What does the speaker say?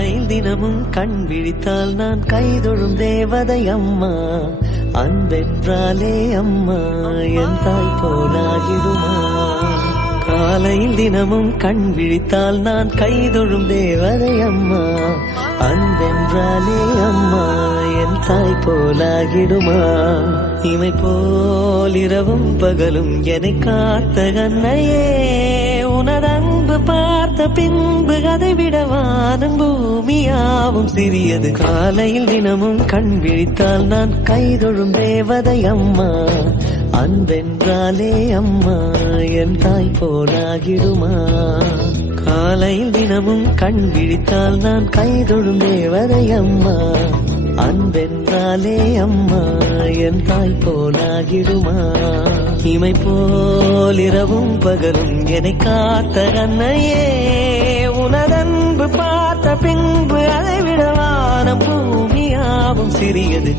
காலையில் தினமும் கண் விழித்தால் நான் கைதொழும் தேவதை அம்மா. அன்பென்றாலே அம்மா என் தாய் போலாகிடுமா. காலையில் தினமும் கண் விழித்தால் நான் கைதொழும் தேவதை அம்மா. அன்பென்றாலே அம்மா என் தாய் போலாகிடுமா. இமை போல் இரவும் பகலும் என்னை காத்த கண்ணையே, உனதன்பு பார்த்த பின்பு அதை விட வானம் பூமியாவும் சிறியது. காலையில் தினமும் கண் விழித்தால் நான் கைதொழும் தேவதை அம்மா. அன்பென்றாலே அம்மா என் தாய் போலாகிடுமா. காலையில் தினமும் கண் விழித்தால் நான் கைதொழும் தேவதை அம்மா. அன்பென்றாலே அம்மா என் தாய் போலாகிடுமா. இமை போல் இரவும் பகலும் என்னை காத்த கண்ணையே, உனதன்பு பார்த்த பின்பு அதை விட வானம் பூமியாவும் சிறியது.